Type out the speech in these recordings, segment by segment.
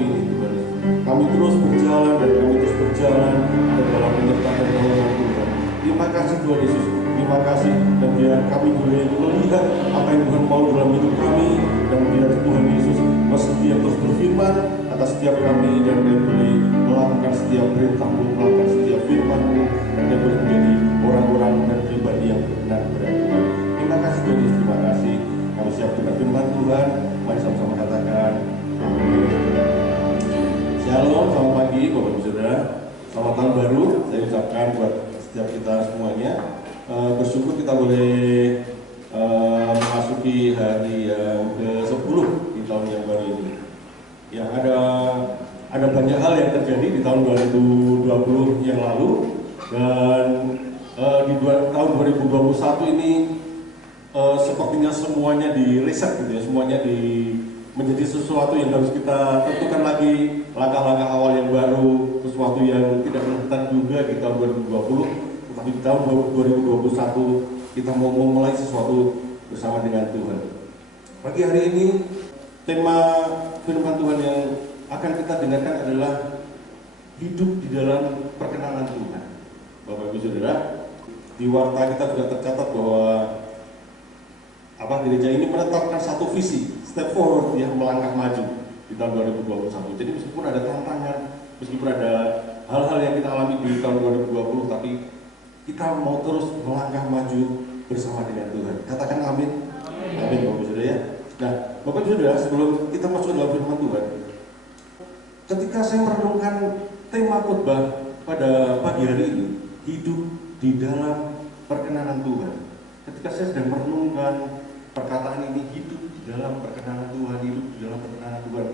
ini Tuhan. Kami terus berjalan dan kami terus berjalan dalam penyertaan dan pertolongan Tuhan. Terima kasih Tuhan Yesus. Terima kasih, dan biar kami boleh melihat apa yang Tuhan mau dalam hidup kami, dan biar Tuhan Yesus setia terus berfirman atas setiap kami, dan biar boleh melakukan setiap perintah-Mu, melakukan setiap firman-Mu, dan biar boleh menjadi orang-orang dan pribadi yang benar kepada Tuhan. Terima kasih Tuhan Yesus, terima kasih. Kami siap dengan firman Tuhan. Mari sama-sama katakan Shalom, selamat pagi Bapak Ibu Saudara. Selamat tahun baru saya ucapkan buat setiap kita semuanya. Bersyukur kita boleh memasuki hari yang ke-10 di tahun yang baru ini. Ya, ada banyak hal yang terjadi di tahun 2020 yang lalu, dan di tahun 2021 ini sepertinya semuanya di reset gitu ya, semuanya menjadi sesuatu yang harus kita tentukan lagi, langkah-langkah awal yang baru, sesuatu yang tidak menentukan juga di tahun 2020. Tapi di tahun 2021 kita mau memulai sesuatu bersama dengan Tuhan. Pagi hari ini tema firman Tuhan yang akan kita dengarkan adalah hidup di dalam perkenanan Tuhan. Bapak Ibu Saudara, di warta kita sudah tercatat bahwa gereja ini menetapkan satu visi, step forward, ya, melangkah maju di tahun 2021. Jadi meskipun ada tantangan, meskipun ada hal-hal yang kita alami di tahun 2020, tapi kita mau terus melangkah maju bersama dengan Tuhan. Katakan amin. Amin Bapak Saudara ya. Nah, Bapak Saudara, sebelum kita masuk dalam firman Tuhan, ketika saya merenungkan tema khotbah pada pagi hari ini, hidup di dalam perkenanan Tuhan. Ketika saya sedang merenungkan perkataan ini, hidup di dalam perkenanan Tuhan, hidup di dalam perkenanan Tuhan,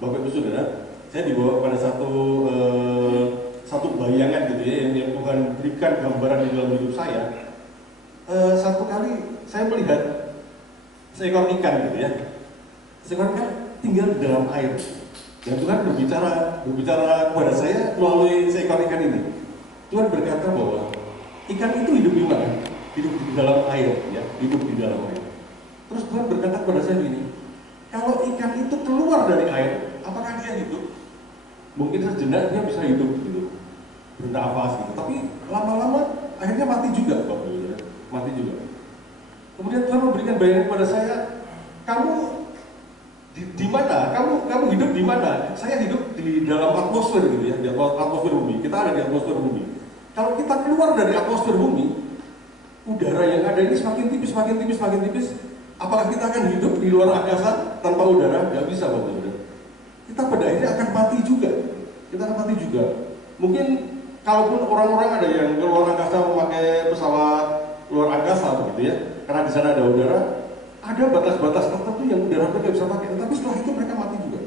Bapak Ibu Saudara, saya dibawa pada satu bayangan gitu ya, yang Tuhan berikan gambaran di dalam hidup saya. Satu kali saya melihat seekor ikan gitu ya, seekor ikan tinggal di dalam air, dan Tuhan berbicara kepada saya melalui seekor ikan ini. Tuhan berkata bahwa ikan itu hidup di mana? Hidup di dalam air, ya, hidup di dalam air. Terus Tuhan berkata kepada saya begini, kalau ikan itu keluar dari air, apakah dia hidup? Mungkin sejenak dia bisa hidup gitu, bernafas gitu, tapi lama-lama akhirnya mati juga, Bapak Ibu, mati juga. Kemudian Tuhan memberikan bayangan kepada saya, kamu di mana? Kamu hidup di mana? Saya hidup di dalam atmosfer gitu ya, di atmosfer bumi. Kita ada di atmosfer bumi. Kalau kita keluar dari atmosfer bumi, udara yang ada ini semakin tipis, semakin tipis, semakin tipis. Apakah kita akan hidup di luar angkasa tanpa udara? Gak bisa, Bapak Ibu. Kita pada akhirnya akan mati juga. Kita akan mati juga. Mungkin kalaupun orang-orang ada yang keluar angkasa memakai pesawat luar angkasa begitu ya, karena di sana ada udara, ada batas-batas tertentu yang udara mereka bisa pakai, tetapi setelah itu mereka mati juga.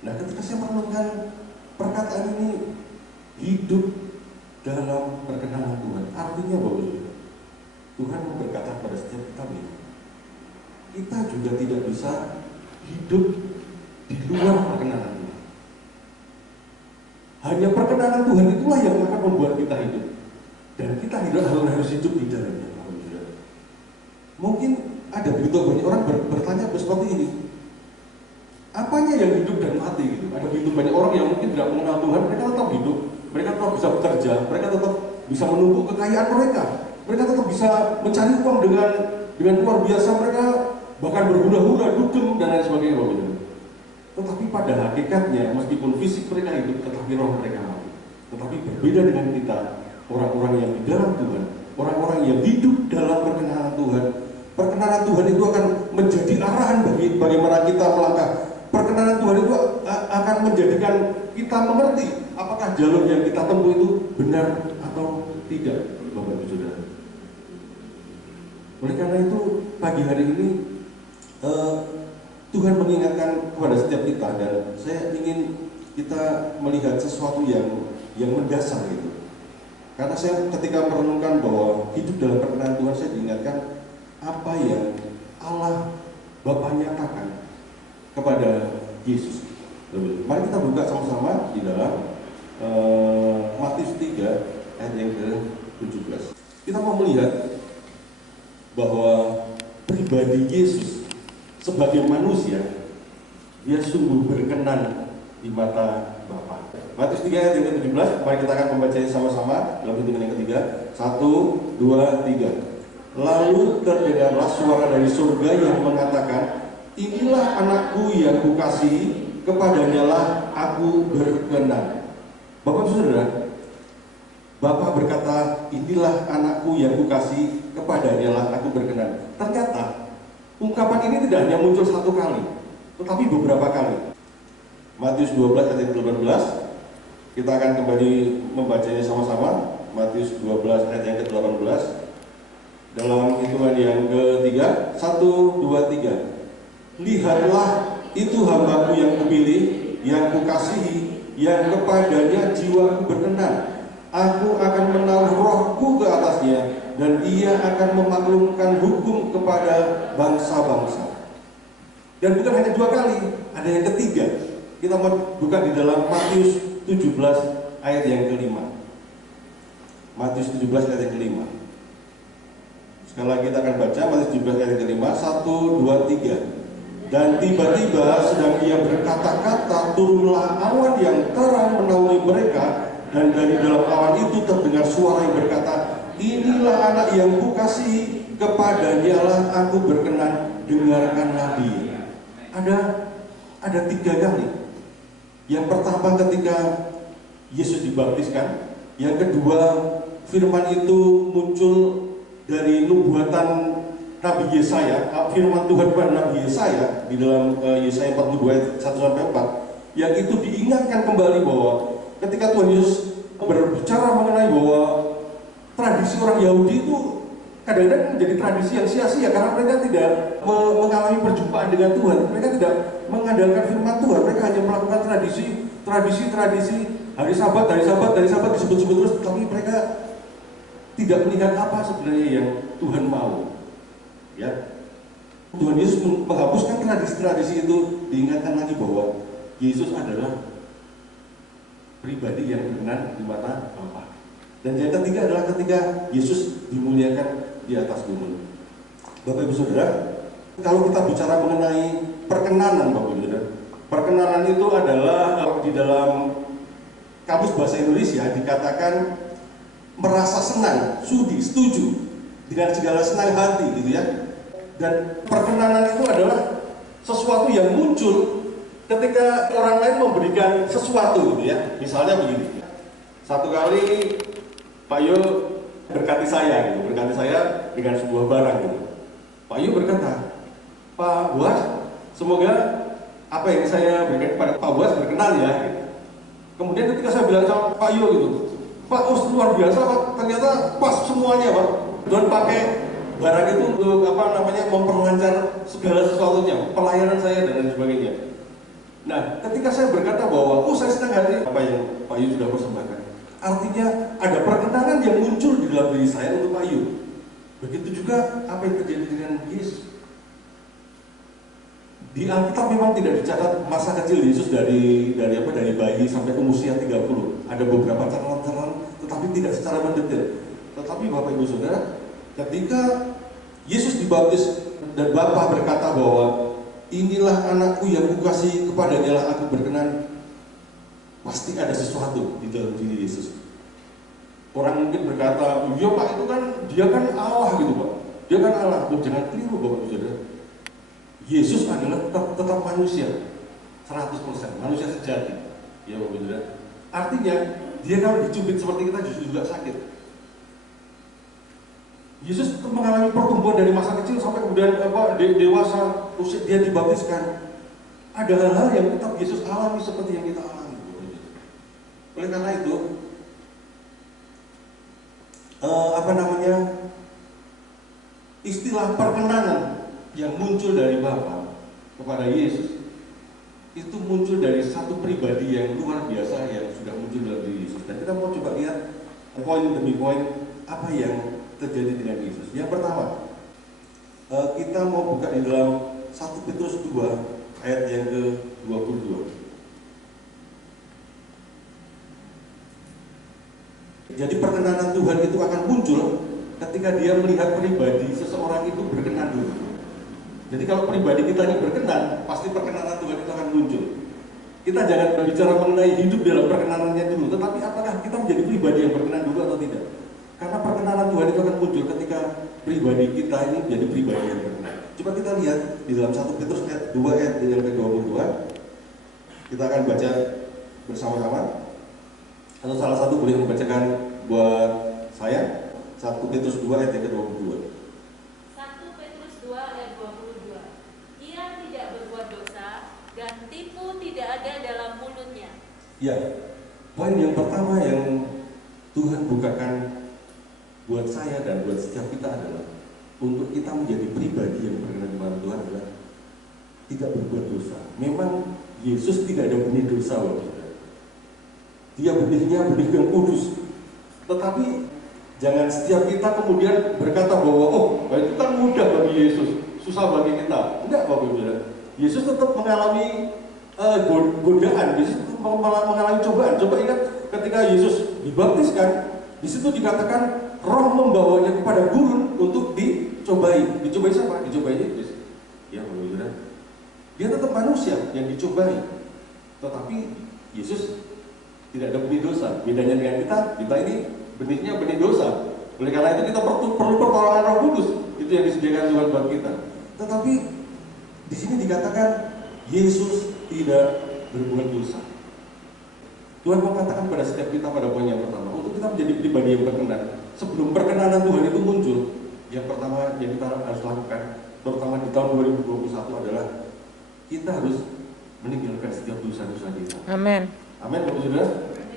Nah, ketika saya merenungkan perkataan ini, hidup dalam perkenanan Tuhan, artinya bahwa Tuhan berkata pada setiap kita ini, kita juga tidak bisa hidup di luar perkenanan Tuhan. Hanya perkenanan Tuhan itulah yang akan membuat kita hidup, dan kita harus hidup di dalamnya. Mungkin ada begitu banyak orang bertanya seperti ini, apanya yang hidup dan mati gitu? Ada begitu banyak orang yang mungkin tidak mengenal Tuhan, mereka tetap hidup, mereka tetap bisa bekerja, mereka tetap bisa menumpuk kekayaan mereka tetap bisa mencari uang dengan luar biasa, mereka bahkan berhura-hura, dugem dan lain sebagainya. Tetapi pada hakikatnya, meskipun fisik mereka hidup, tetapi roh mereka mati. Tetapi berbeda dengan kita, orang-orang yang di dalam Tuhan, orang-orang yang hidup dalam perkenanan Tuhan. Perkenanan Tuhan itu akan menjadi arahan bagaimana kita melangkah. Perkenanan Tuhan itu akan menjadikan kita mengerti apakah jalur yang kita tempuh itu benar atau tidak, Bapak Ibu Saudara. Oleh karena itu, pagi hari ini Tuhan mengingatkan kepada setiap kita, dan saya ingin kita melihat sesuatu yang mendasar gitu. Karena saya ketika merenungkan bahwa hidup dalam perkenanan Tuhan, saya diingatkan apa yang Allah Bapa nyatakan kepada Yesus. Mari kita buka sama-sama di dalam Matius 3 ayat yang ke-17. Kita mau melihat bahwa pribadi Yesus sebagai manusia dia sungguh berkenan di mata Bapa. Matius 3 ayat yang ke-17, mari kita akan membacanya sama-sama dalam hitungan yang ketiga. 1, 2, 3. Lalu terdengarlah suara dari surga yang mengatakan, inilah anakku yang kukasihi, kepadanya lah aku berkenan. Bapak Saudara, Bapa berkata, inilah anakku yang kukasihi, kepadanya lah aku berkenan. Ternyata ungkapan ini tidak hanya muncul satu kali, tetapi beberapa kali. Matius 12 ayat 18, kita akan kembali membacanya sama-sama. Matius 12 ayat yang ke-18, dalam hitungan yang ketiga. 1, 2, 3. Lihatlah, itu hambaku yang kupilih, yang kukasihi, yang kepadanya jiwaku berkenan. Aku akan menaruh rohku ke atasnya, dan ia akan memaklumkan hukum kepada bangsa-bangsa. Dan bukan hanya dua kali, ada yang ketiga. Kita mau buka di dalam Matius 17 ayat yang kelima. Matius 17 ayat yang kelima. Sekali lagi kita akan baca Matius 17 ayat yang kelima. 1, 2, 3. Dan tiba-tiba sedang ia berkata-kata, turunlah awan yang terang menaungi mereka, dan dari dalam awan itu terdengar suara yang berkata, inilah anak yang kukasihi, kepadanya lah aku berkenan, dengarkanlah dia. Ada tiga kali. Yang pertama ketika Yesus dibaptiskan, yang kedua firman itu muncul dari nubuatan Nabi Yesaya, firman Tuhan kepada Nabi Yesaya di dalam Yesaya 42 ayat 1-4, yang itu diingatkan kembali bahwa ketika Tuhan Yesus berbicara mengenai bahwa tradisi orang Yahudi itu kadang-kadang menjadi tradisi yang sia-sia karena mereka tidak mengalami perjumpaan dengan Tuhan. Mereka tidak mengandalkan firman Tuhan. Mereka hanya melakukan tradisi hari Sabat disebut-sebut terus, tapi mereka tidak melihat apa sebenarnya yang Tuhan mau. Ya, Tuhan Yesus menghapuskan tradisi-tradisi itu, diingatkan lagi bahwa Yesus adalah pribadi yang berkenan di mata Bapa. Dan yang ketiga adalah ketika Yesus dimuliakan di atas gunung. Bapak Ibu Saudara, kalau kita bicara mengenai perkenanan, Bapak Ibu Saudara, perkenanan itu adalah di dalam kamus bahasa Indonesia dikatakan merasa senang, sudi, setuju dengan segala senang hati, gitu ya. Dan perkenanan itu adalah sesuatu yang muncul ketika orang lain memberikan sesuatu, gitu ya. Misalnya begini, satu kali Pak Yo berkati saya dengan sebuah barang, gitu. Pak Yo berkata, Pak Buas, semoga apa yang saya berikan kepada Pak Buas berkenan ya. Gitu. Kemudian ketika saya bilang sama Pak Yo gitu, Pak, luar biasa Pak, ternyata pas semuanya Pak. Tuhan pakai barang itu untuk memperlancar segala sesuatunya, pelayanan saya dan lain sebagainya. Nah, ketika saya berkata bahwa saya senang hati apa yang Pak Yu sudah persembahkan, artinya ada perkenanan yang muncul di dalam diri saya untuk Pak Yu. Begitu juga apa yang terjadi dengan Yesus. Di Alkitab memang tidak dicatat masa kecil Yesus dari bayi sampai usia 30. Ada beberapa catatan, tetapi tidak secara mendetail. Tetapi Bapak Ibu Saudara, ketika Yesus dibaptis dan Bapa berkata bahwa inilah anakku yang kukasihi, kepadanya lah aku berkenan, pasti ada sesuatu di dalam diri Yesus. Orang mungkin berkata, iya Pak, itu kan dia kan Allah gitu Pak, dia kan Allah. Jangan keliru Bapak Ibu Saudara. Yesus adalah tetap manusia 100%, manusia sejati, ya Bapak Ibu Saudara. Artinya dia kalau dicubit seperti kita justru juga sakit. Yesus mengalami pertumbuhan dari masa kecil sampai kemudian dewasa, usia dia dibaptiskan. Ada hal-hal yang tetap Yesus alami seperti yang kita alami. Oleh karena itu, istilah perkenanan yang muncul dari Bapa kepada Yesus itu muncul dari satu pribadi yang luar biasa yang sudah muncul dalam diri Yesus. Dan kita mau coba lihat poin demi poin apa yang terjadi dengan Yesus. Yang pertama, kita mau buka di dalam 1 Petrus 2 ayat yang ke-22. Jadi perkenanan Tuhan itu akan muncul ketika dia melihat pribadi seseorang itu berkenan dulu. Jadi kalau pribadi kita ini berkenan, pasti perkenanan Tuhan itu akan muncul. muncul. Kita jangan berbicara mengenai hidup dalam perkenanannya dulu, tetapi apakah kita menjadi pribadi yang berkenan dulu atau tidak? Karena perkenanan Tuhan itu akan muncul ketika pribadi kita ini menjadi pribadi yang berkenan. Coba kita lihat di dalam 1 Petrus ayat 2 ayat yang ke-22. Kita akan baca bersama-sama. Atau salah satu boleh membacakan buat saya. 1 Petrus 2 ayat yang ke-22. 1 Petrus 2 ayat 22. Ia tidak berbuat dosa dan tipu tidak ada dalam mulutnya. Ya, poin yang pertama yang Tuhan bukakan buat saya dan buat setiap kita adalah untuk kita menjadi pribadi yang berkenan di hadapan Tuhan adalah tidak berbuat dosa. Memang Yesus tidak ada benih dosa, Dia benihnya benih yang kudus. Tetapi jangan setiap kita kemudian berkata bahwa itu kan mudah bagi Yesus, susah bagi kita. Enggak, Bapak Ibu. Yesus tetap mengalami godaan, Yesus tetap mengalami cobaan. Coba ingat ketika Yesus dibaptiskan, di situ dikatakan Roh membawanya kepada gurun untuk dicobai. Dicobai siapa? Dicobai Iblis. Ya, Bapak Ibu. Dia tetap manusia yang dicobai. Tetapi Yesus tidak ada benih dosa. Bedanya dengan kita ini benihnya benih dosa. Oleh karena itu kita perlu pertolongan Roh Kudus. Itu yang disediakan Tuhan buat kita. Tetapi di sini dikatakan Yesus tidak berbuat dosa. Tuhan mau katakan pada setiap kita pada poin yang pertama, untuk kita menjadi pribadi yang berkenan. Sebelum perkenanan Tuhan itu muncul, yang pertama yang kita harus lakukan, terutama di tahun 2021 adalah kita harus meninggalkan setiap dosa-dosa kita. Amin. Amin, Bapak Saudara.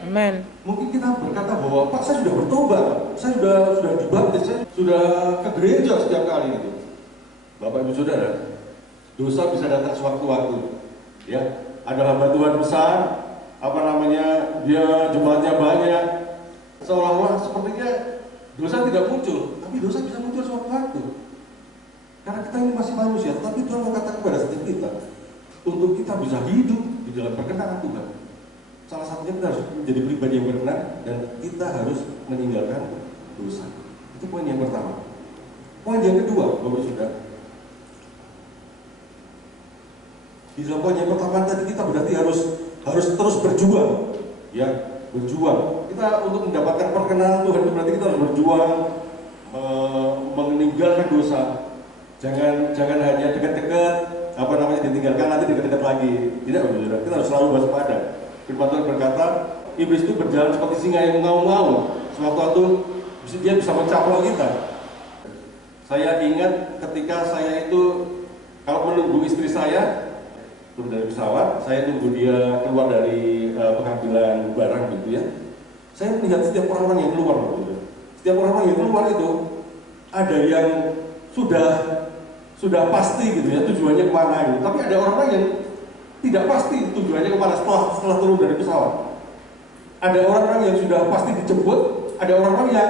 Amin. Mungkin kita berkata bahwa Pak, saya sudah bertobat, saya sudah dibaptis, saya sudah ke gereja setiap kali itu. Bapak Ibu Saudara, dosa bisa datang sewaktu-waktu. Ya, ada hamba Tuhan besar, dia jemaatnya banyak, seolah-olah sepertinya dosa tidak muncul, tapi dosa bisa muncul sewaktu-waktu. Karena kita ini masih manusia, tapi Tuhan mengatakan kepada setiap kita, untuk kita bisa hidup di dalam perkenan Tuhan, salah satunya kita harus menjadi pribadi yang berkenan dan kita harus meninggalkan dosa. Itu poin yang pertama. Poin yang kedua, Bapak Saudara, di dalam poin yang pertama tadi kita berarti harus terus berjuang, ya, berjuang. Kita untuk mendapatkan perkenanan Tuhan berarti kita harus berjuang meninggalkan dosa. Jangan hanya dekat-dekat, ditinggalkan nanti dekat-dekat lagi. Tidak, Saudara. Kita harus selalu waspada. Firman Tuhan berkata, iblis itu berjalan seperti singa yang mengaum-ngaum. Suatu-suatu dia bisa mencaplok kita. Saya ingat ketika saya itu kalau menunggu istri saya turun dari pesawat, saya tunggu dia keluar dari pengambilan barang gitu ya. Saya melihat setiap orang-orang yang keluar gitu. Setiap orang-orang yang keluar itu ada yang sudah pasti gitu ya tujuannya kemana gitu. Tapi ada orang-orang yang tidak pasti tujuannya kemana setelah turun dari pesawat. Ada orang-orang yang sudah pasti dijemput, ada orang-orang yang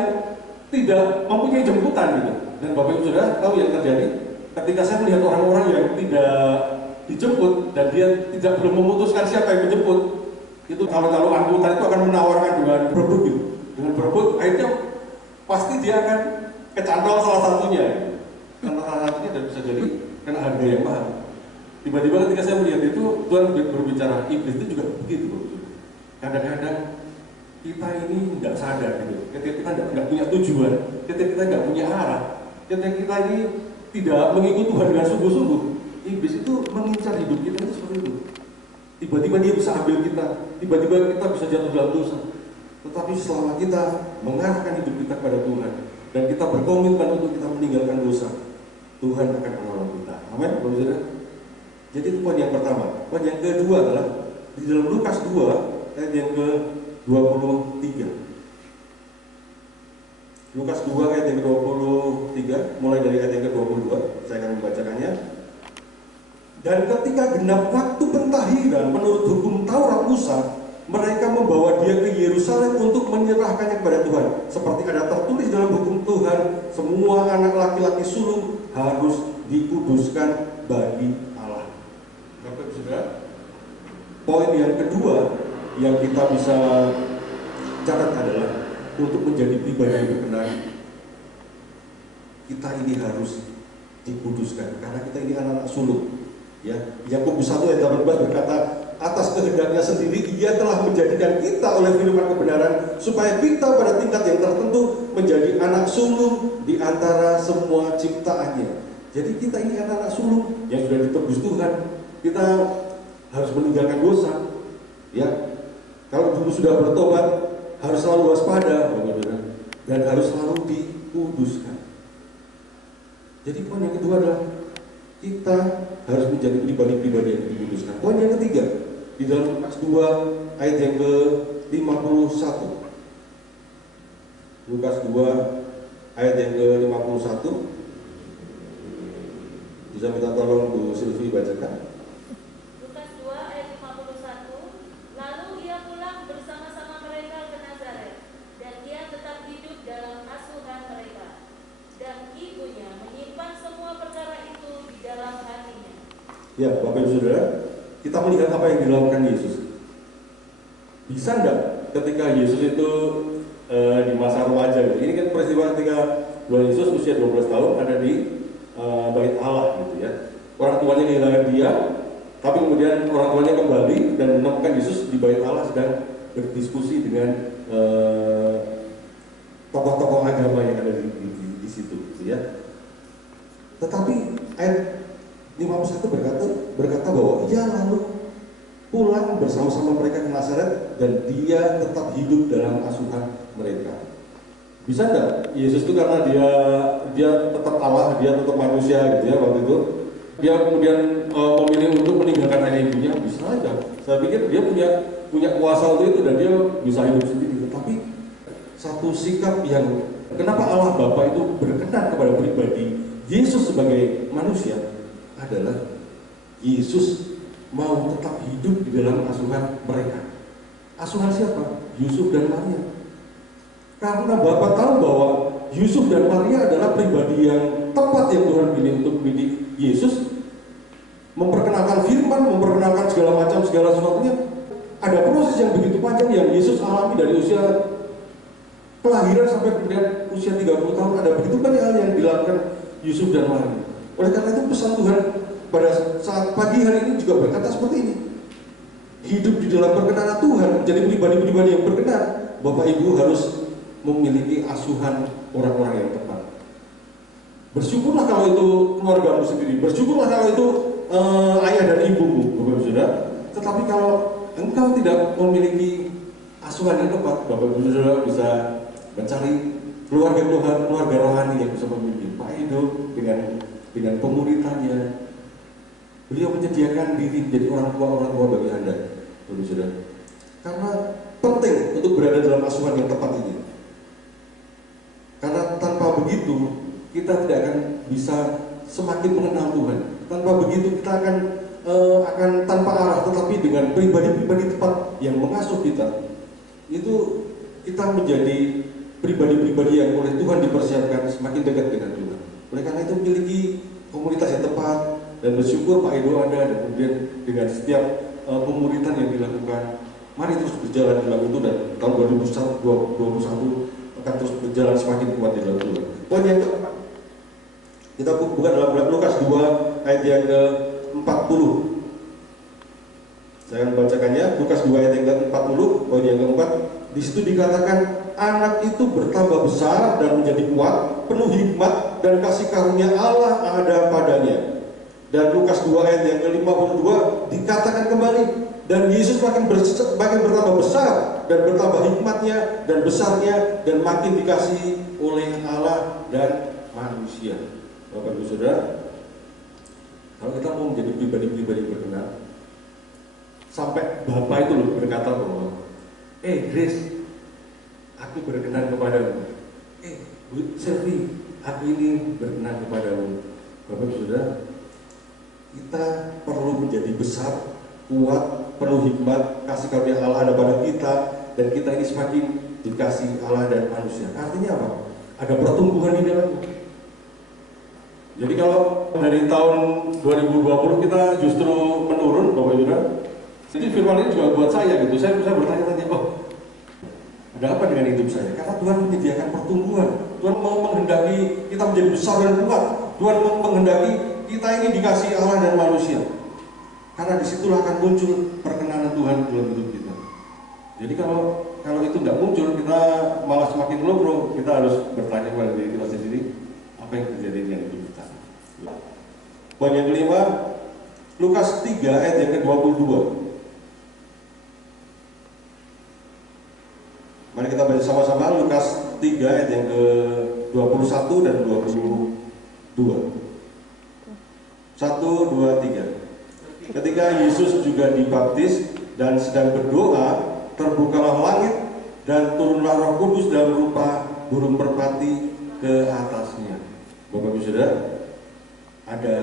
tidak mempunyai jemputan gitu. Dan Bapak Ibu Saudara tahu yang terjadi ketika saya melihat orang-orang yang tidak dijemput dan dia belum memutuskan siapa yang menjemput, itu kalau angkutan itu akan menawarkan dengan berebut gitu. Dengan berebut akhirnya pasti dia akan kecantol salah satunya. Karena salah satunya dan bisa jadi kena harga yang mahal. Tiba-tiba ketika saya melihat itu, Tuhan berbicara, iblis itu juga begitu. Kadang-kadang kita ini nggak sadar gitu. Ketika kita nggak punya tujuan, ketika kita nggak punya arah, ketika kita ini tidak mengikuti Tuhan dengan sungguh-sungguh, iblis itu mengincar hidup kita itu seperti itu. Tiba-tiba dia bisa ambil kita, tiba-tiba kita bisa jatuh dalam dosa. Tetapi selama kita mengarahkan hidup kita kepada Tuhan dan kita berkomitmen untuk kita meninggalkan dosa, Tuhan akan menolong kita. Amin, Bapak Saudara. Jadi itu poin yang pertama. Poin yang kedua adalah di dalam Lukas 2 ayat yang ke-23. Lukas 2 ayat yang ke-23, mulai dari ayat yang ke-22, saya akan membacakannya. Dan ketika genap waktu pentahiran menurut hukum Taurat Musa, mereka membawa dia ke Yerusalem untuk menyerahkannya kepada Tuhan. Seperti ada tertulis dalam hukum Tuhan, semua anak laki-laki sulung harus dikuduskan bagi Allah. Bapak Saudara, poin yang kedua yang kita bisa catat adalah untuk menjadi pribadi yang berkenan, kita ini harus dikuduskan karena kita ini anak-anak sulung. Ya, Yakobus 1 ayat 18 berkata, atas kehendaknya sendiri Ia telah menjadikan kita oleh firman kebenaran supaya kita pada tingkat yang tertentu menjadi anak sulung di antara semua ciptaannya. Jadi kita ini anak-anak sulung yang sudah ditebus Tuhan. Kita harus meninggalkan dosa. Ya, kalau dulu sudah bertobat harus selalu waspada, dan harus selalu dikuduskan. Jadi poin yang kedua adalah kita harus menjadi pribadi-pribadi yang dikuduskan. Poin yang ketiga, di dalam Lukas 2 ayat yang ke-51. Lukas 2 ayat yang ke-51. Bisa minta tolong Bu Silvi bacakan. Lukas 2 ayat 51. Lalu ia pulang bersama-sama mereka ke Nazaret, dan ia tetap hidup dalam asuhan mereka. Dan ibunya menyimpan semua perkara itu di dalam hatinya. Ya, Bapak Ibu Saudara, kita melihat apa yang dilakukan Yesus. Bisa enggak ketika Yesus itu di masa remaja, ini kan peristiwa ketika Tuhan Yesus usia 12 tahun ada di bait Allah gitu ya. Orang tuanya kehilangan dia, tapi kemudian orang tuanya kembali dan menemukan Yesus di bait Allah sedang berdiskusi dengan tokoh-tokoh agama yang ada di situ gitu ya. Tetapi ayat 51 berkata bahwa ia lalu pulang bersama-sama mereka ke Nazaret dan dia tetap hidup dalam asuhan mereka. Bisa enggak Yesus itu karena dia tetap Allah, dia tetap manusia gitu ya waktu itu, dia kemudian memilih untuk meninggalkan ayah ibunya? Bisa aja. Saya pikir dia punya kuasa untuk itu dan dia bisa hidup sendiri. Tetapi satu sikap yang kenapa Allah Bapa itu berkenan kepada pribadi Yesus sebagai manusia adalah Yesus mau tetap hidup di dalam asuhan mereka. Asuhan siapa? Yusuf dan Maria. Karena Bapak tahu bahwa Yusuf dan Maria adalah pribadi yang tepat yang Tuhan pilih untuk mendidik Yesus, memperkenalkan firman, memperkenalkan segala sesuatunya. Ada proses yang begitu panjang yang Yesus alami dari usia kelahiran sampai kemudian usia 30 tahun. Ada begitu banyak hal yang dilakukan Yusuf dan Maria. Oleh karena itu pesan Tuhan pada saat pagi hari ini juga berkata seperti ini. Hidup di dalam perkenanan Tuhan, menjadi pribadi-pribadi yang berkenan. Bapak Ibu harus memiliki asuhan orang-orang yang tepat. Bersyukurlah kalau itu keluargamu sendiri, bersyukurlah kalau itu ayah dan ibumu, Bapak Ibu Saudara. Tetapi kalau engkau tidak memiliki asuhan yang tepat, Bapak Ibu Saudara bisa mencari keluarga Tuhan, keluarga rohani yang bisa memimpin. Pak Edo dengan pemuritannya, beliau menyediakan diri menjadi orang tua bagi Anda, Bapak Ibu Saudara. Karena penting untuk berada dalam asuhan yang tepat ini. Karena tanpa begitu kita tidak akan bisa semakin mengenal Tuhan. Tanpa begitu kita akan tanpa arah, tetapi dengan pribadi-pribadi tepat yang mengasuh kita, itu kita menjadi pribadi-pribadi yang oleh Tuhan dipersiapkan semakin dekat dengan Tuhan. Oleh karena itu memiliki komunitas yang tepat dan bersyukur Pak Edo ada, dan kemudian dengan setiap pemuritan yang dilakukan, mari terus berjalan dalam itu, dan tahun 2021 akan terus berjalan semakin kuat di dalam Tuhan. Poin yang keempat, kita buka dalam Lukas 2 ayat yang ke-40. Saya akan membacakannya. Lukas 2 ayat yang ke-40, poin yang keempat. Di situ dikatakan anak itu bertambah besar dan menjadi kuat, penuh hikmat dan kasih karunia Allah ada padanya. Dan Lukas 2 ayat yang ke-52 dikatakan kembali, dan Yesus makin bertambah besar dan bertambah hikmatnya dan besarnya dan makin dikasihi oleh Allah dan manusia. Bapak Ibu Saudara, kalau kita mau menjadi pribadi-pribadi berkenan, sampai Bapak itu loh berkata bahwa Grace, aku berkenan kepadamu. Bu Selvi, aku ini berkenan kepadamu. Bapak Ibu Saudara, kita perlu menjadi besar, kuat, penuh hikmat, kasih karunia Allah ada pada kita, dan kita ini semakin dikasih Allah dan manusia. Artinya apa? Ada pertumbuhan di dalamnya. Jadi kalau dari tahun 2020 kita justru menurun, Bapak Ibu. Jadi firman ini juga buat saya gitu. Saya bisa bertanya-tanya, ada apa dengan hidup saya? Karena Tuhan menyediakan pertumbuhan. Tuhan mau menghendaki kita menjadi besar dan kuat. Tuhan mau menghendaki kita ini dikasih Allah dan manusia. Karena disitulah akan muncul perkenanan Tuhan dalam hidup kita. Jadi kalau itu tidak muncul, kita malah semakin logro. Kita harus bertanya kepada diri kita sendiri, apa yang terjadi dengan hidup kita. Poin yang kelima, Lukas 3 ayat yang ke-22. Mari kita baca sama-sama Lukas 3 ayat yang ke-21 dan 22. 1, 2, 3. Ketika Yesus juga dibaptis dan sedang berdoa, terbukalah langit dan turunlah Roh Kudus dalam rupa burung merpati ke atasnya. Bapak Ibu Saudara, ada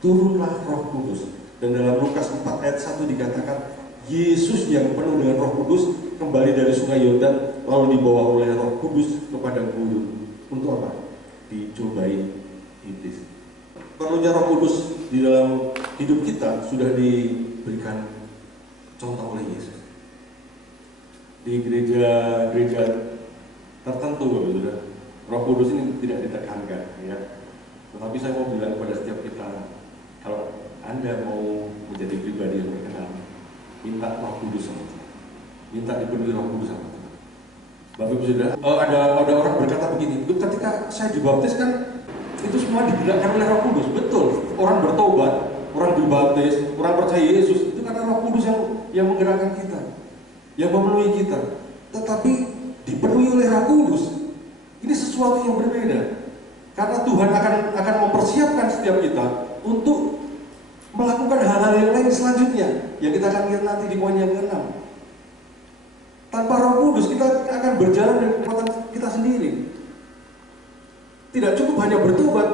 turunlah Roh Kudus. Dan dalam Lukas 4 ayat 1 dikatakan Yesus yang penuh dengan Roh Kudus kembali dari sungai Yordan lalu dibawa oleh Roh Kudus kepada gunung. Untuk apa? Dicobai iblis. Perlunya Roh Kudus di dalam hidup kita sudah diberikan contoh oleh Yesus. Di gereja tertentu, sudah Roh Kudus ini tidak ditekankan, ya. Tetapi saya mau bilang kepada setiap kita, kalau Anda mau menjadi pribadi yang berkenan, minta Roh Kudus sama Tuhan, minta dipenuhi Roh Kudus sama Tuhan. Bapak Ibu Saudara, ada orang berkata begini, ketika saya dibaptis kan itu semua digerakkan oleh Roh Kudus. Betul, orang bertobat, orang dibaptis, orang percaya Yesus, itu karena Roh Kudus yang menggerakkan kita, yang memenuhi kita. Tetapi dipenuhi oleh Roh Kudus, ini sesuatu yang berbeda. Karena Tuhan akan mempersiapkan setiap kita untuk melakukan hal-hal yang lain selanjutnya, yang kita akan lihat nanti di poin yang ke-6. Tanpa Roh Kudus kita akan berjalan dengan kekuatan kita sendiri. Tidak cukup hanya bertobat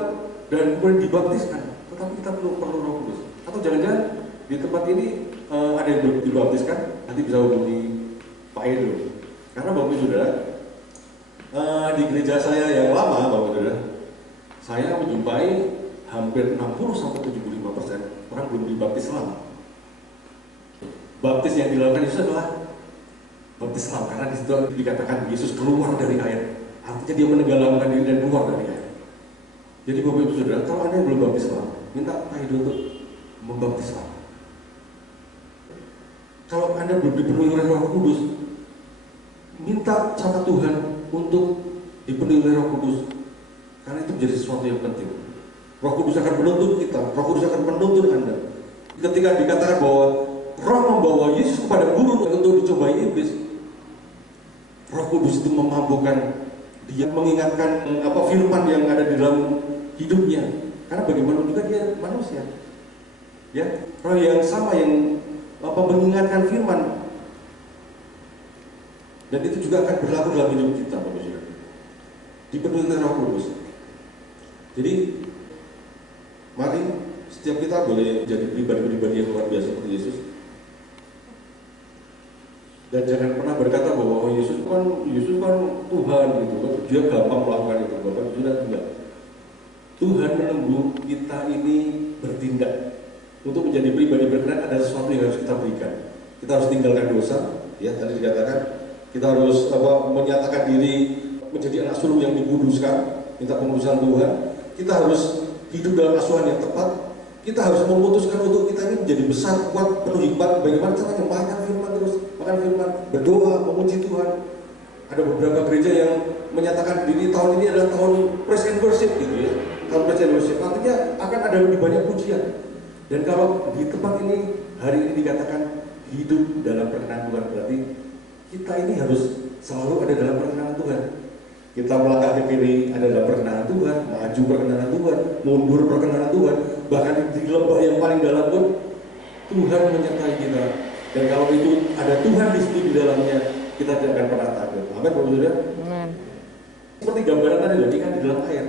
dan kemudian dibaptiskan, tetapi kita perlu Roh Kudus. Atau jangan-jangan di tempat ini ada yang belum dibaptiskan, nanti bisa hubungi Pak Edo. Karena Bapak Ibu Saudara, di gereja saya yang lama, Bapak Ibu Saudara, saya menjumpai hampir 60-75% orang belum dibaptis lama. Baptis yang dilakukan Yesus adalah baptis Islam, karena di situ dikatakan Yesus keluar dari air. Artinya dia menenggelamkan diri dan keluar dari air. Jadi Bapak Ibu Saudara, kalau Anda yang belum baptis Islam, minta Pak Edo untuk membaptis Islam. Kalau Anda belum dipenuhi oleh Roh Kudus, minta sama Tuhan untuk dipenuhi oleh Roh Kudus, karena itu menjadi sesuatu yang penting. Roh Kudus akan menuntun kita, Roh Kudus akan menuntun Anda. Ketika dikatakan bahwa Roh membawa Yesus kepada gunung untuk dicobai iblis, Roh Kudus itu memampukan dia, mengingatkan firman yang ada di dalam hidupnya. Karena bagaimana juga dia manusia, ya. Roh yang sama yang mengingatkan firman, dan itu juga akan berlaku dalam hidup kita, Bapak Saudara. Dipenuhi oleh Roh Kudus. Jadi mari setiap kita boleh jadi pribadi-pribadi yang luar biasa seperti Yesus. Dan jangan pernah berkata bahwa Yesus kan Tuhan gitu, dia gampang melakukan itu. Bapak sudah tidak. Tuhan menunggu kita ini bertindak. Untuk menjadi pribadi berkenan ada sesuatu yang harus kita berikan. Kita harus tinggalkan dosa, ya tadi dikatakan. Kita harus menyatakan diri menjadi anak sulung yang dikuduskan, minta pengudusan Tuhan. Kita harus hidup dalam asuhan yang tepat. Kita harus memutuskan untuk kita ini menjadi besar, kuat, penuh hikmat. Bagaimana caranya? Makan firman terus, makan firman, berdoa, memuji Tuhan. Ada beberapa gereja yang menyatakan diri tahun ini adalah tahun praise and worship gitu ya. Tahun praise and worship, artinya akan ada lebih banyak pujian. Dan kalau di tempat ini hari ini dikatakan hidup dalam perkenan Tuhan, berarti kita ini harus selalu ada dalam perkenan Tuhan. Kita melangkah ke kiri ada dalam perkenanan Tuhan, maju perkenanan Tuhan, mundur perkenanan Tuhan, bahkan di lembah yang paling dalam pun Tuhan menyertai kita. Dan kalau itu ada Tuhan di situ di dalamnya, kita tidak akan pernah takut. Amin, Bapak Saudara. Amin. Seperti gambaran tadi, ikan di dalam air.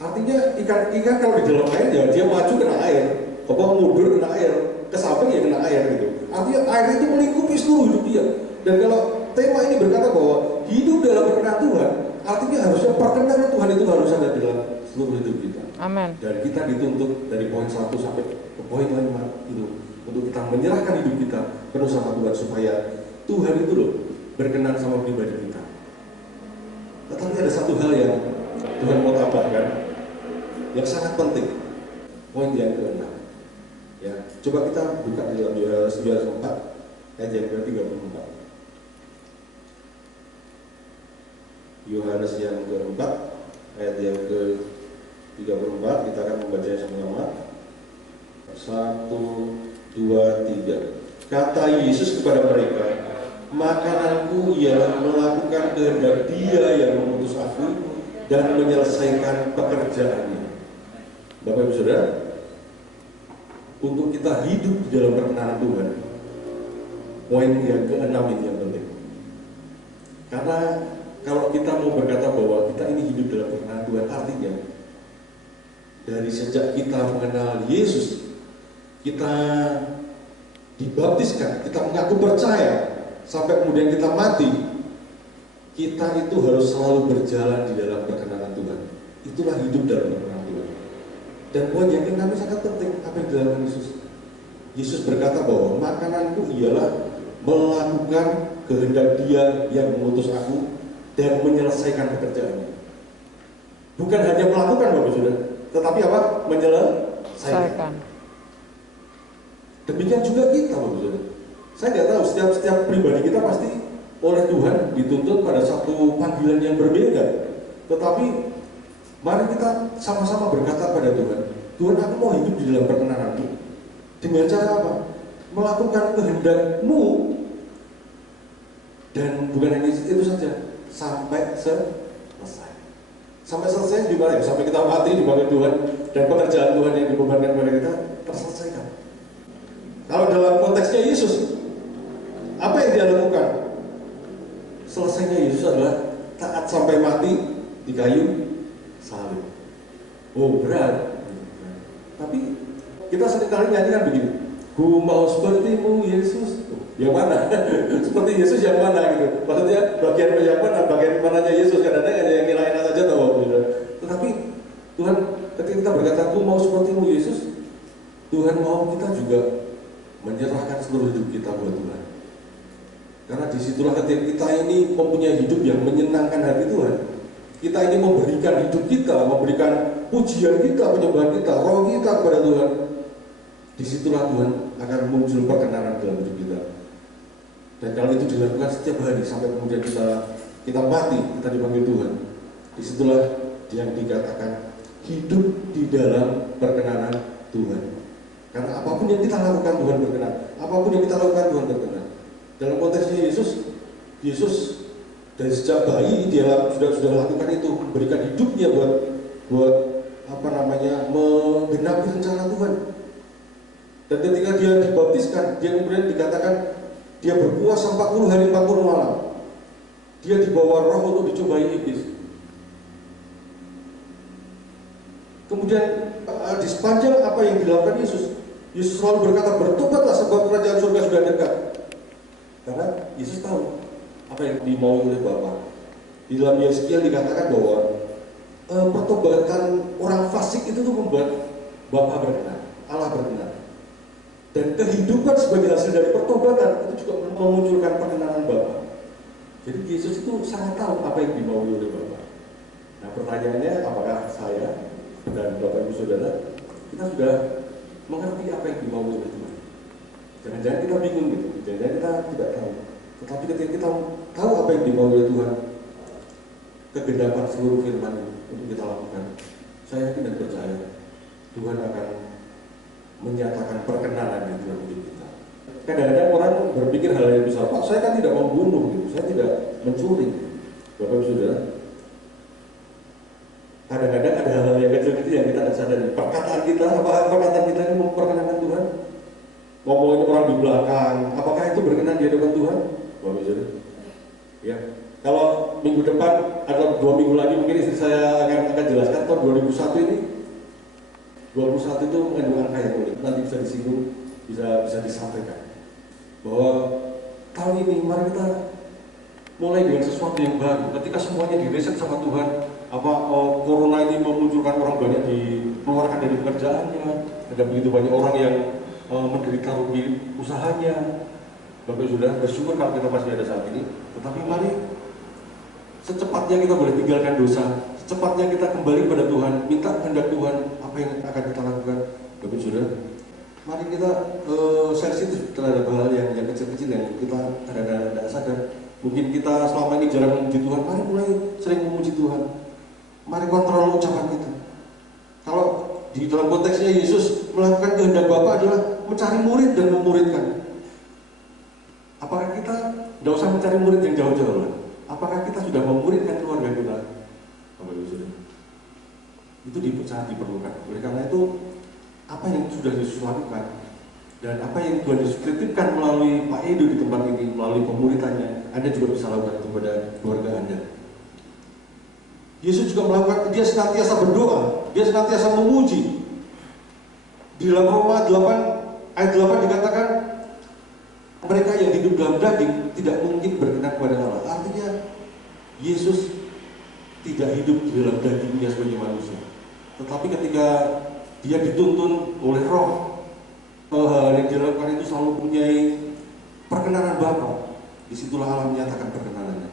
Artinya ikan kalau di dalam air ya dia maju kena air, mundur kena air, ke samping ya kena air gitu. Artinya air itu melingkupi seluruh hidup dia. Dan kalau tema ini berkata bahwa hidup dalam perkenan Tuhan, artinya harusnya perkenanan Tuhan itu harus ada dalam seluruh hidup kita. Amin. Dan kita dituntut dari poin 1 sampai ke poin 5 itu untuk kita menyerahkan hidup kita penuh sama Tuhan supaya Tuhan itu loh berkenan sama pribadi kita. Tetapi ada satu hal yang Tuhan mau tambahkan yang sangat penting. Poin yang ke-6. Ya, coba kita buka di dalam Yohanes 4 ayat yang ke-34. Yohanes yang ke-4 ayat yang ke-34, kita akan membacanya sama-sama. 1, 2, 3. Kata Yesus kepada mereka, makananku ialah melakukan kehendak Dia yang mengutus aku dan menyelesaikan pekerjaannya. Bapak Ibu Saudara, untuk kita hidup di dalam perkenanan Tuhan, poin yang ke-6 ini yang penting. Karena kalau kita mau berkata bahwa kita ini hidup dalam perkenanan Tuhan, artinya dari sejak kita mengenal Yesus, kita dibaptiskan, kita mengaku percaya, sampai kemudian kita mati, kita itu harus selalu berjalan di dalam perkenanan Tuhan. Itulah hidup dalam perkenanan Tuhan. Dan poin yang ke-6 sangat penting, apa yang dilakukan Yesus. Yesus berkata bahwa makananku ialah melakukan kehendak Dia yang mengutus aku dan menyelesaikan pekerjaannya. Bukan hanya melakukan, Bapak Saudara, tetapi apa? Menyelesaikan. Demikian juga kita, Bapak Saudara. Saya nggak tahu, setiap pribadi kita pasti oleh Tuhan dituntut pada satu panggilan yang berbeda. Tetapi mari kita sama-sama berkata pada Tuhan, Tuhan, aku mau hidup di dalam perkenanan-Mu. Dengan cara apa? Melakukan kehendak-Mu. Dan bukan hanya itu saja, sampai selesai. Sampai selesai di mana ya? Sampai kita mati di bawah Tuhan dan pekerjaan Tuhan yang dibebankan kepada kita terselesaikan. Kalau dalam konteksnya Yesus, apa yang Dia lakukan? Selesainya Yesus adalah taat sampai mati di kayu salib. Oh, berat. Tapi kita seringkali nyanyikan begini, ku mau seperti-Mu Yesus. Yang mana? Seperti Yesus yang mana gitu. Maksudnya bagian yang mana? Bagian mananya Yesus? Kadang-kadang hanya yang nilainya saja tahu. Gitu. Tetapi Tuhan ketika kita berkata, ku mau seperti-Mu Yesus, Tuhan mau kita juga menyerahkan seluruh hidup kita buat Tuhan. Karena disitulah ketika kita ini mempunyai hidup yang menyenangkan hati Tuhan, kita ini memberikan hidup kita, memberikan pujian kita, penyembahan kita, roh kita kepada Tuhan. Disitulah Tuhan akan muncul perkenanan dalam hidup kita. Dan kalau itu dilakukan setiap hari sampai kemudian kita mati, kita dipanggil Tuhan. Disitulah yang dikatakan hidup di dalam perkenanan Tuhan. Karena apapun yang kita lakukan Tuhan berkenan. Apapun yang kita lakukan Tuhan berkenan. Dalam konteksnya Yesus dari sejak bayi Dia sudah lakukan itu, memberikan hidupnya buat menggenapi rencana Tuhan. Dan ketika Dia dibaptiskan, Dia kemudian dikatakan Dia berpuasa 40 hari 40 malam. Dia dibawa roh untuk dicobai iblis. Kemudian di sepanjang apa yang dilakukan Yesus selalu berkata, bertobatlah sebab kerajaan surga sudah dekat. Karena Yesus tahu apa yang dimaui oleh Bapa. Di dalam Yeskiel dikatakan bahwa pertobatan orang fasik itu tuh membuat Bapa berkenan, Allah berkenan. Dan kehidupan sebagai hasil dari pertobatan itu juga memunculkan perkenanan Bapa. Jadi Yesus itu sangat tahu apa yang dimaui oleh Bapa. Nah, pertanyaannya, apakah saya dan Bapak Ibu Saudara kita sudah mengerti apa yang dimaui oleh Tuhan? Jangan-jangan kita bingung gitu, jangan-jangan kita tidak tahu. Tetapi ketika kita tahu apa yang dimaui oleh Tuhan, kegendapan seluruh firman ini untuk kita lakukan, saya yakin dan percaya Tuhan akan menyatakan perkenanan di dalam hidup kita. Kadang-kadang orang berpikir hal yang besar, Pak, saya kan tidak membunuh, gitu. Saya tidak mencuri. Bapak Ibu Saudara, kadang-kadang ada hal-hal yang kecil-kecil yang kita tidak sadari. Perkataan kita ini memperkenankan Tuhan. Ngomongin orang di belakang, apakah itu berkenan di hadapan Tuhan? Bapak Saudara. Ya. Kalau minggu depan atau 2 minggu lagi mungkin istri saya akan jelaskan tahun 2001 ini. 21 itu mengandung angka yang unik. Nanti bisa disinggung, bisa disampaikan. Bahwa tahun ini mari kita mulai dengan sesuatu yang baru. Ketika semuanya direset sama Tuhan, corona ini memunculkan orang banyak dikeluarkan dari pekerjaannya, ada begitu banyak orang yang menderita rugi usahanya. Bapak sudah bersyukur kalau kita masih ada saat ini. Tetapi mari secepatnya kita boleh tinggalkan dosa, secepatnya kita kembali pada Tuhan, minta kehendak Tuhan, apa yang akan kita lakukan. Bapak sudah, Mari kita sensitif terhadap hal yang kecil-kecil yang kita kadang-kadang tidak sadar. Mungkin kita selama ini jarang memuji Tuhan, mari mulai sering memuji Tuhan. Mari kontrol ucapan kita. Kalau di dalam konteksnya Yesus melakukan kehendak Bapa adalah mencari murid dan memuridkan. Apakah kita tidak usah mencari murid yang jauh-jauh? Apakah kita sudah memuridkan keluarga kita? Bapak Ibu Saudara, itu sangat diperlukan. Oleh karena itu, apa yang sudah Yesus lakukan dan apa yang Tuhan Yesus titipkan melalui Pak Edo di tempat ini, melalui pemuridannya, Anda juga bisa lakukan kepada keluarga Anda. Yesus juga melakukan, dia senantiasa berdoa, dia senantiasa memuji. Di dalam Roma 8 ayat 8 dikatakan, mereka yang hidup dalam daging tidak mungkin berkenan kepada Allah. Artinya Yesus tidak hidup di dalam dagingnya sebagai manusia, tetapi ketika dia dituntun oleh Roh, hal yang dilakukan itu selalu mempunyai perkenanan Bapa. Disitulah Allah menyatakan perkenanannya.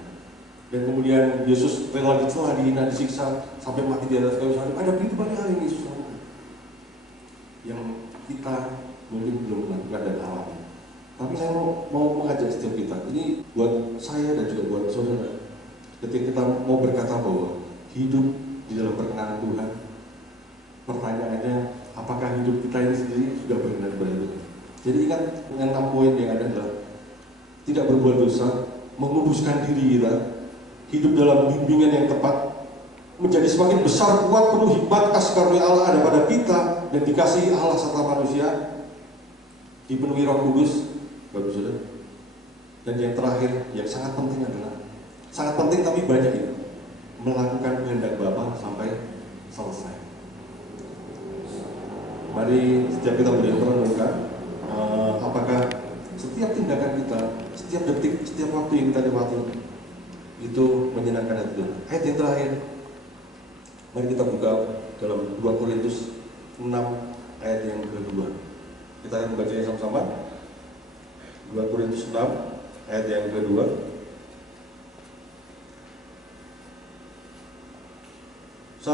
Dan kemudian Yesus rela dicela, dihina, disiksa sampai mati di atas kayu salib. Ada begitu banyak hal yang Yesus lakukan yang kita mungkin belum melakukan dan alami. Tapi saya mau mengajak setiap kita. Ini buat saya dan juga buat saudara. Ketika kita mau berkata bahwa hidup di dalam perkenanan Tuhan, pertanyaannya, apakah hidup kita ini sendiri sudah berkenan kepada Tuhan? Jadi ingat dengan 6 poin yang ada adalah tidak berbuat dosa, menguduskan diri kita, hidup dalam bimbingan yang tepat, menjadi semakin besar, kuat, penuh hikmat, kasih karunia Allah ada pada kita dan dikasihi Allah serta manusia, dipenuhi Roh Kudus, Bapak Saudara. Dan yang terakhir, yang sangat penting adalah, sangat penting tapi banyak itu, melakukan kehendak Bapa sampai selesai. Mari setiap kita boleh merenungkan apakah setiap tindakan kita, setiap detik, setiap waktu yang kita lewati itu menyenangkan hati Tuhan. Ayat yang terakhir, mari kita buka dalam 2 Korintus 6 ayat yang kedua. Kita akan membacanya sama-sama. 2 Korintus 6 ayat yang kedua. 1,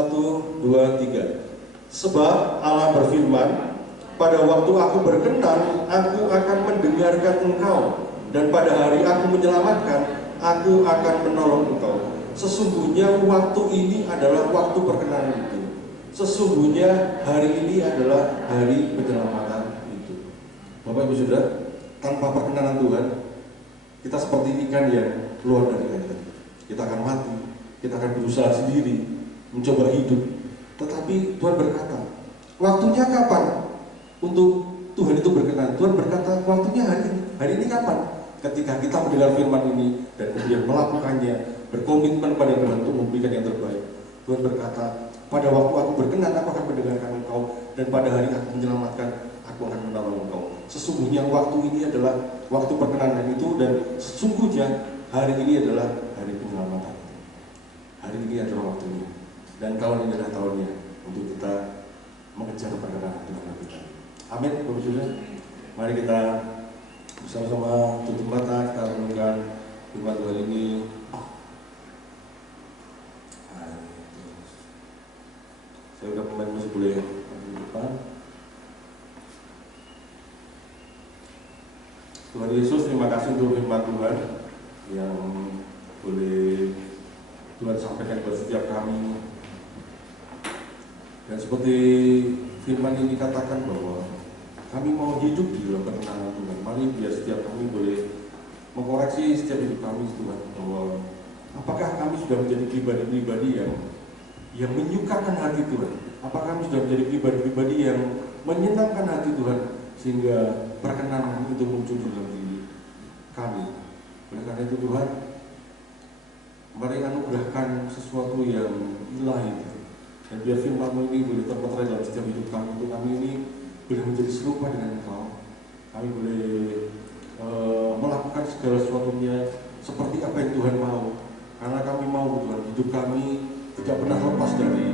2, 3. Sebab Allah berfirman, pada waktu aku berkenan, aku akan mendengarkan engkau, dan pada hari aku menyelamatkan, aku akan menolong engkau. Sesungguhnya waktu ini adalah waktu perkenanan itu. Sesungguhnya hari ini adalah hari penyelamatan itu. Bapak Ibu Saudara, tanpa perkenanan Tuhan, kita seperti ikan yang keluar dari air. Kita akan mati, kita akan berusaha sendiri, mencoba hidup. Tetapi Tuhan berkata, waktunya kapan untuk Tuhan itu berkenan? Tuhan berkata, waktunya hari ini. Hari ini kapan? Ketika kita mendengar firman ini dan kemudian melakukannya, berkomitmen pada Tuhan untuk memberikan yang terbaik. Tuhan berkata, pada waktu aku berkenan, aku akan mendengarkan engkau, dan pada hari aku menyelamatkan, aku akan menolong engkau. Sesungguhnya waktu ini adalah waktu perkenanan itu, dan sesungguhnya hari ini adalah hari penyelamatan. Hari ini adalah waktunya. Dan tahun ini adalah tahunnya untuk kita mengejar perkenanan Tuhan kita. Amin, Bapak Saudara. Mari kita bersama-sama tutup mata, kita renungkan firman Tuhan ini. Saya udah pemain musik boleh di depan. Tuhan Yesus, terima kasih untuk firman Tuhan yang boleh Tuhan sampaikan kepada setiap kami. Dan seperti firman ini katakan bahwa kami mau hidup di dalam perkenanan Tuhan. Mari biar setiap kami boleh mengkoreksi setiap hidup kami Tuhan, bahwa apakah kami sudah menjadi pribadi-pribadi yang menyukakan hati Tuhan? Apakah kami sudah menjadi pribadi-pribadi yang menyenangkan hati Tuhan sehingga perkenanan itu muncul dalam diri kami? Oleh karena itu Tuhan, mari anugerahkan sesuatu yang ilahi. Dan biar firman-Mu ini boleh terpotret dalam setiap hidup kami, untuk kami ini boleh menjadi serupa dengan Engkau. Kami boleh melakukan segala sesuatunya seperti apa yang Tuhan mau. Karena kami mau Tuhan, hidup kami tidak pernah lepas dari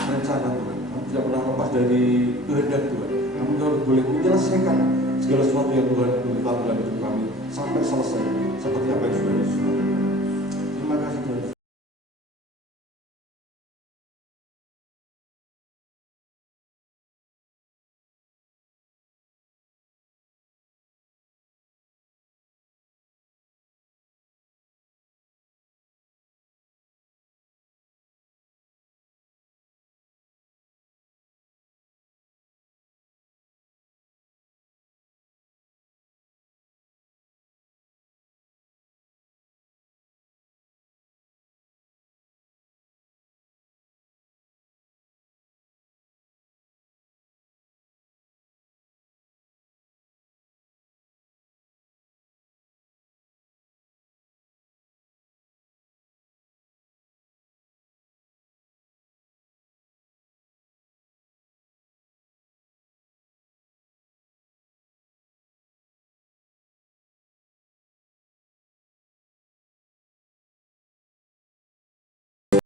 rencana Tuhan. Kami tidak pernah lepas dari kehendak Tuhan. Kami boleh menyelesaikan segala sesuatu yang Tuhan lakukan dalam hidup kami